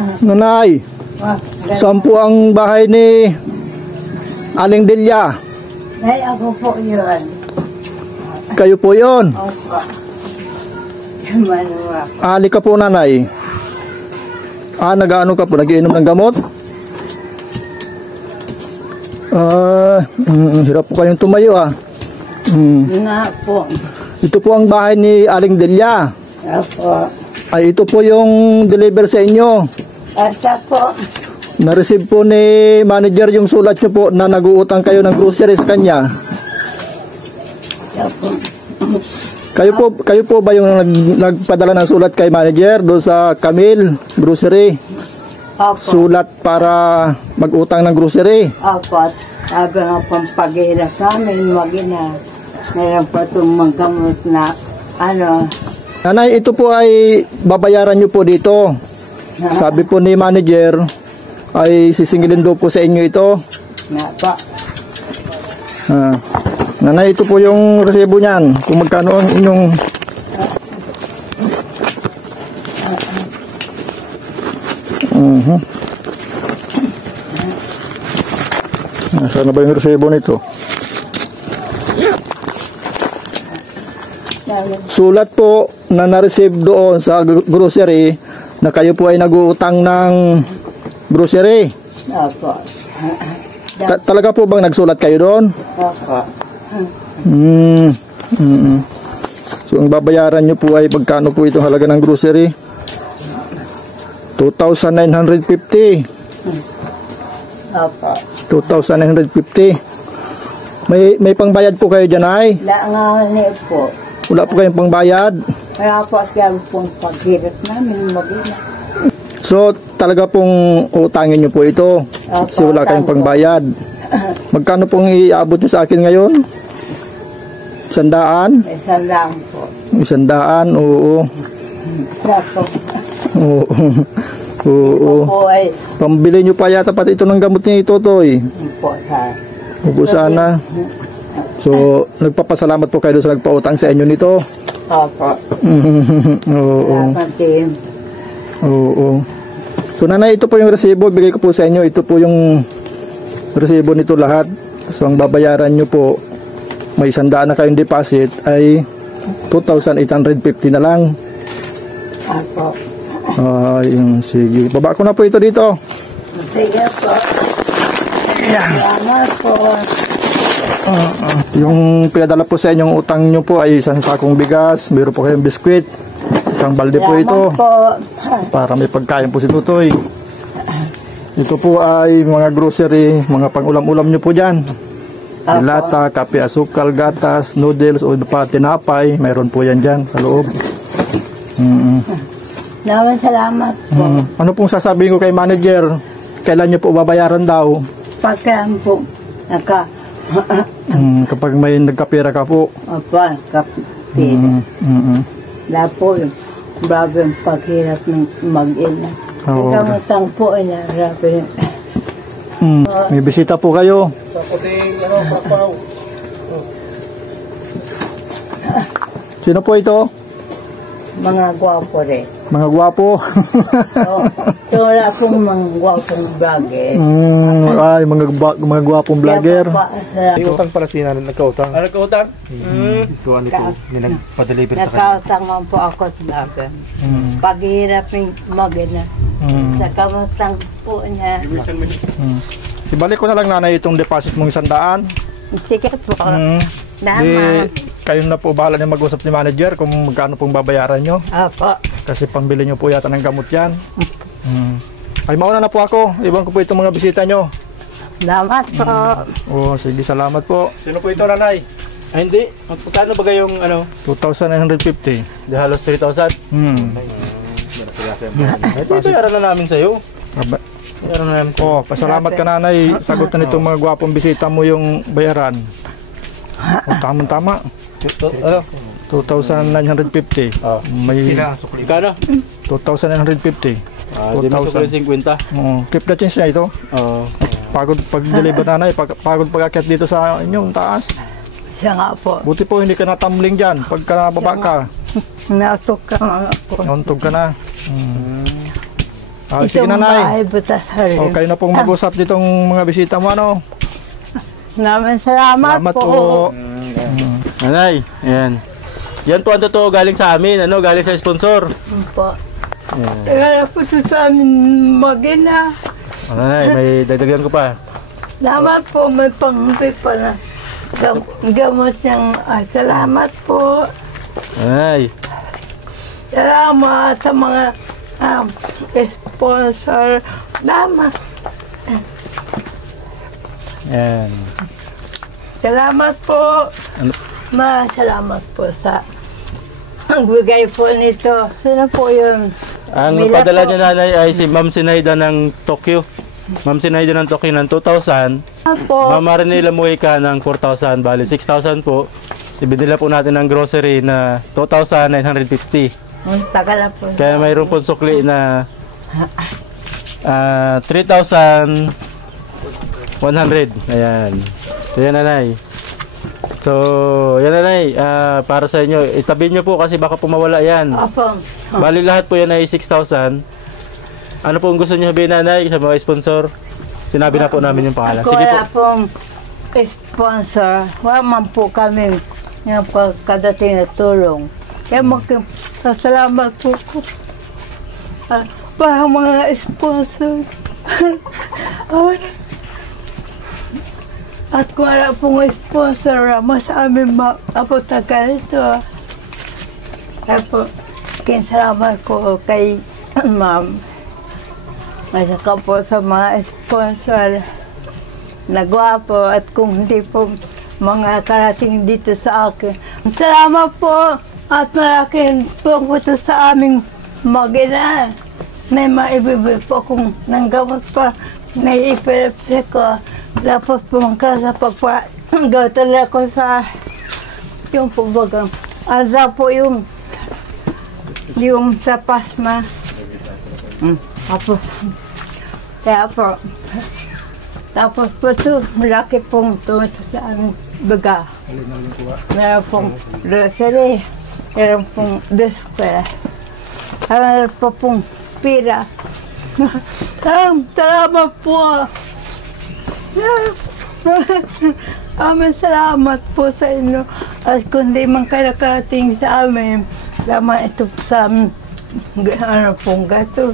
Nanay, saan po ang bahay ni Aling Delia? Ay, ako po yun. Kayo po yun? Opo. Manuwa. Ali ka po, nanay. Nag-ano ka po? Nag-iinom ng gamot? Hirap po kayong tumayo Na po. Ito po ang bahay ni Aling Delia. Opo. Ay, ito po yung deliver sa inyo. Asa po. Na-receive po ni manager yung sulat nyo po na nag-uutang kayo ng grocery sa kanya. Opo. Kayo po ba yung nagpadala ng sulat kay manager doon sa Camille Grocery? Opo. Sulat para mag-utang ng grocery? Opo. Sabi nga pong paghihirap namin, magina. Meron po itong manggamot na Nanay, ito po ay babayaran nyo po dito. Sabi po ni manager ay sisingilin daw po sa inyo ito. na po. Nanay, ito po yung resibo niyan. Kung magkano ang inyong... Nasaan na ba yung resibo nito? Sulat po na na-receive doon sa grocery na kayo po ay nag-uutang ng grocery. Opo. Talaga po bang nagsulat kayo doon? Opo. So ang babayaran nyo po ay pagkano po itong halaga ng grocery? 2,950. Opo. 2,950. May pangbayad po kayo dyan ay? Laangani po. Wala po kayong pangbayad? Kaya po siya pong paghirap namin magina. So talaga pong utangin nyo po ito? Opo, Kasi wala kayong pangbayad. Magkano pong iabot nyo sa akin ngayon? 100? 100 lang po. 100, oo. Opo. Oo. Oo. Opo ay. Pambili nyo pa yata pati ito ng gamot ni Totoy. Opo sa. Opo sana. So, nagpapasalamat po kayo sa nagpautang sa inyo nito. Opo. Oo. Salamat din. Oo. So, nanay, ito po yung resibo. Bigay ko po sa inyo. Ito po yung resibo nito lahat. So, ang babayaran nyo po, may 100 na kayong deposit, ay 2,850 na lang. Opo. Sige. Baba ko na po ito dito. Sige po. Salamat po. Yung pinadala po sa inyong utang nyo po ay isang sakong bigas, meron po kayong biskwit, isang balde po ito para may pagkain po si Tutoy. Ito po ay mga grocery, mga pang-ulam-ulam nyo po dyan. Dilata, kape, asukal, gatas, noodles o pa tinapay, mayroon po yan dyan sa loob. Naman salamat po. Ano pong sasabihin ko kay manager? Kailan nyo po babayaran daw? Pagkaan po kapag may nagkapira ka po. Opo, kapira. Wala po yung bagong paghirap ng mag-ina. Kamutan po na rabi. May bisita po kayo. Sino po ito? Mga gwapo rin. Mga gwapo. So, wala pong mga gwapong vlogger. Ay, mga gwapong vlogger. May utang pala si Nanan, nagkautang. Nagkautang? Ito, ano ito, may nagpa-deliver sa kanya. Nagkautang man po ako sa vlogger. Paghirap ng mag-ina. Sa kamutang po niya. Ibalik ko na lang, nanay, itong deposit mong 100. Sige po. Kayo na po bahala na mag-usap ni manager kung magkano pong babayaran nyo. Apo. Kasi pambili nyo po yata ng gamot yan. Ay, mauna na po ako. Iwan ko po itong mga bisita nyo. Salamat po. Sige, salamat po. Sino po ito, nanay? Ay, hindi. Magkano ba yung 2,950. Di halos 3,000? Ay, bayaran na namin sa'yo. Bayaran na namin sa'yo. Pasalamat ka, nanay. Sagot na nitong mga gwapong bisita mo yung bayaran. Tama-tama. 2,950. May Kano? 2,950. Di mo sukli 50. Keep the change na ito. Pagod pag-deliver, nanay. Pagod pag-akyat dito sa inyong taas. Siya nga po. Buti po hindi ka natumbling dyan. Pagka nababa ka. Nautok ka mga po. Nauntog ka na. Sige Itong nanay. bahay butas rin. O kayo na pong mag-usap ditong mga bisita mo ano. Naman salamat Salamat po. po. Nanay, ayan. Yan po ang totoo galing sa amin, ano, galing sa sponsor. Po. Ayan. Kaya po ito sa amin magina. Nanay, may dagdagan ko pa. Salamat po, may pangumpi pa na. Gamot niyang, salamat po. Nanay, Salamat sa mga sponsor. Salamat. ayan. Salamat po. Ano? Salamat po sa bigay po nito. Sino po yun? Ang Mila padala po. niya nanay ay si Ma'am Sinaida ng Tokyo. Ma'am Sinaida ng Tokyo ng 2,000. Po. Ma'am Marinela Mujica ng 4,000. Bali, 6,000 po. Ibinila po natin ng grocery na 2,950. Ang tagal na po. Kaya mayroon po sukli na 3,100. Ayan. So, yan nanay. So, yan nanay. Para sa inyo, itabi nyo po kasi baka pumawala yan. Opo. Bali lahat po yan ay 6,000. Ano po ang gusto nyo sabihin nanay sa mga sponsor? Sinabi na po namin yung pangalan. Ako Sige po. wala pong sponsor. Wala man po kami ng pagkadating na tulong. Kaya magkasalamat po ko. Para mga sponsor. At kung wala pong sponsor, mas amin maputagal ito. Kaya po, kinsalamat ko kay ma'am. Masaka po sa mga sponsor na gwapo at kung hindi po mga karating dito sa akin. Salamat po at malaking tungkol sa aming magina. May maibibig po kung nanggamot pa na ipilipsi ko. Dapat pumangka sa pagpagawatan ko sa yung pagbagang. Alda po yung sa pasma. Tapos po ito, malaki pong tumito sa aming baga. Meron pong grocery, meron pong biskwela, meron po pong pira. Salamat po. Salamat po sa inyo. At kung di man kayo nakarating sa amin, salamat ito sa amin. Ano pong gato.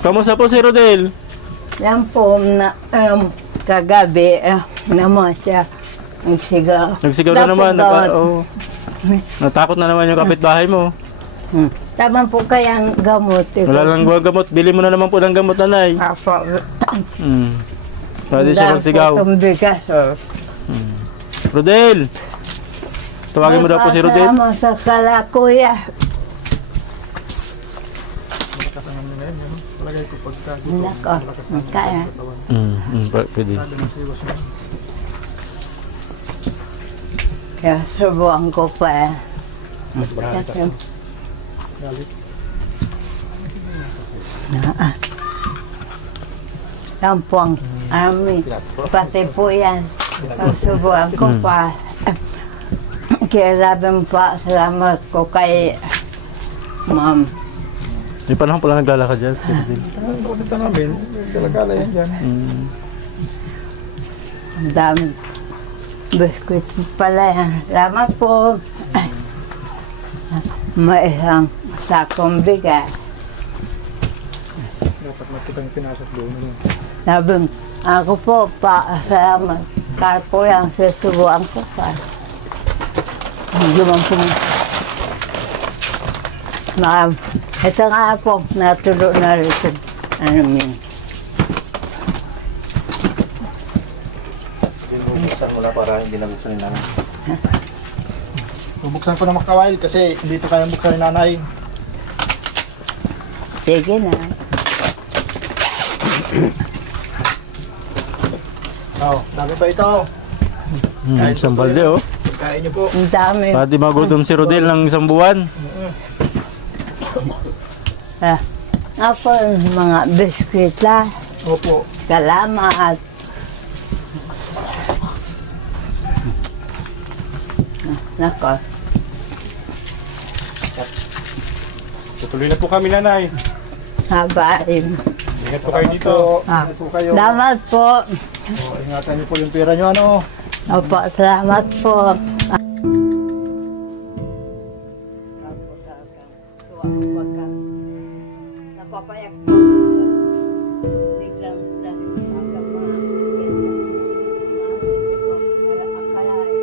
Kamusta po si Rodel? Yan po na kagabi naman siya nagsigaw. Nagsigaw na naman. Natakot na naman yung kapitbahay mo. Tama po kayang gamot. Wala lang gamot. Bili mo na naman po ng gamot nanay. Apo. Pwede siya magsigaw. Itong bigas. Rodel! Tawagin mo daw po si Rodel. Salamat sa kalakuya. Nako, kaya. Pwede. Kaya subuan ko pa. Yan po ang army. Pati po yan. Subuan ko pa. Kaya sabi pa, salamat ko kay ma'am. May panahon pala naglalakad dyan. Kapit na namin. Galagala yan dyan. Ang dami. Biskuit pala yan. Salamat po. May isang sakong bigas. Dapat makita yung pinasok doon. Sabi, ako po salamat. Kahit po yan, susubuan ko pa. Hindi man po. Ito nga po, natulo na rito. Ano yun? Bubuksan mo na para hindi na buksan ni nanay. Bubuksan ko na makawil kasi dito kayang buksan ni nanay. Sige na. Dami pa ito. Isang balde oh. Kain niyo po. Ang dami. Pati magutom si Rodel ng isang buwan. Ako, mga biskuit lang. Opo. Salamat. Nako. Tutuloy na po kami, nanay. Habain. Ingat po kayo dito. Ingat po kayo. Salamat po. Ingatan niyo po yung pera niyo, ano. Opo, salamat po. Napapayak po. Biglang dahil hanggang mga akalain.